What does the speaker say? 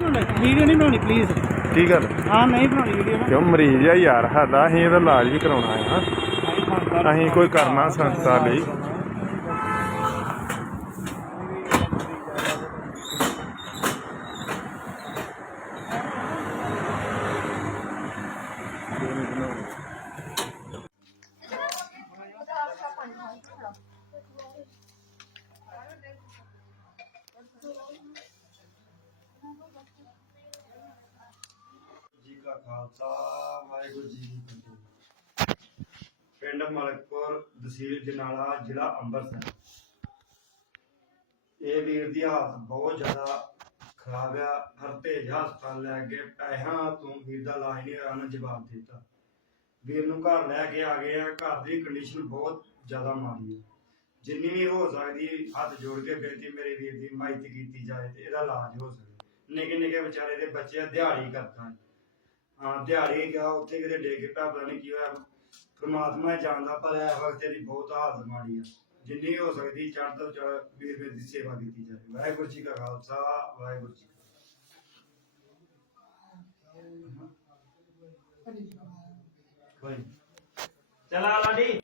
Video ਨਹੀਂ ਬਣਾਉਣੀ please ਕੀ ਗੱਲ? ਹਾਂ ਨਹੀਂ ਬਣਾਉਣੀ ਵੀਡੀਓ ਕਿਉਂ ਮਰੀਜ਼ ਆ ਯਾਰ ਸਾਡਾ? ਅਸੀਂ ਇਹਦਾ ਇਲਾਜ ਵੀ ਕਰਾਉਣਾ ਆ। ਅਸੀਂ ਕੋਈ ਕਰਨਾ ਸੰਸਥਾ ਲਈ। ਕਾ ਖਾਲਸਾ, ਵਾਹਿਗੁਰੂ ਜੀ ਕੀ ਫਤਿਹ। ਪਿੰਡ ਮਲਕਪੁਰ ਤਹਿਸੀਲ ਜਨਾਲਾ, ਜ਼ਿਲ੍ਹਾ ਅੰਮ੍ਰਿਤਸਰ। ਇਹ ਵੀਰ ਦੀ ਹਾਲਤ ਬਹੁਤ ਜ਼ਿਆਦਾ ਖਰਾਬ ਆ। ਹਰਤੇਜ ਹਸਪਤਾਲ ਲੈ ਕੇ ਪੈਸਿਆਂ ਤੋਂ ਵੀਰ ਦਾ ਇਲਾਜ ਨਹੀਂ ਹੋਇਆ, ਉਹਨੇ ਜਵਾਬ ਦੇ ਦਿੱਤਾ। ਵੀਰ ਨੂੰ ਘਰ ਲੈ ਕੇ ਆ ਗਏ ਆ। ਘਰ ਦੀ ਕੰਡੀਸ਼ਨ ਬਹੁਤ ਜ਼ਿਆਦਾ ਮਾੜੀ ਹੈ ਜਿੰਨੀ ਵੀ ਹੋ ਸਕਦੀ, ਹੱਥ ਜੋੜ ਕੇ ਬੇਨਤੀ ਮੇਰੇ ਵੀਰ ਦੀ ਮਾਇਤੀ ਕੀਤੀ ਜਾਏ ਤੇ ਇਹਦਾ ਇਲਾਜ ਹੋ ਸਕੇ। ਨਿੱਕੇ ਨਿੱਕੇ ਵਿਚਾਰੇ ਦੇ ਬੱਚੇ ਦਿਹਾੜੀ ਕਰਦਾ। ਹਾਂ ਦਿਹਾੜੀ ਗਿਆ ਉੱਥੇ ਕਿਤੇ ਡਿੱਗ ਪਿਆ ਪਤਾ ਨਹੀਂ ਕੀ ਹੋਇਆ। ਪ੍ਰਮਾਤਮਾ ਜਾਣਦਾ ਪਰ ਇਸ ਵਕਤ ਇਹਦੀ ਬਹੁਤ ਹਾਲਤ ਮਾੜੀ ਆ। ਜਿੰਨੀ ਹੋ ਸਕਦੀ ਚੜ੍ਹ ਤੋਂ ਚੜ੍ਹ ਵੀਰ ਵੀਰ ਦੀ ਸੇਵਾ ਕੀਤੀ ਜਾਵੇ। ਵਾਹਿਗੁਰੂ ਜੀ ਕਾ ਖਾਲਸਾ ਵਾਹਿਗੁਰੂ ਜੀ। ਕੋਈ ਚਲਾ ਲਾਡੀ।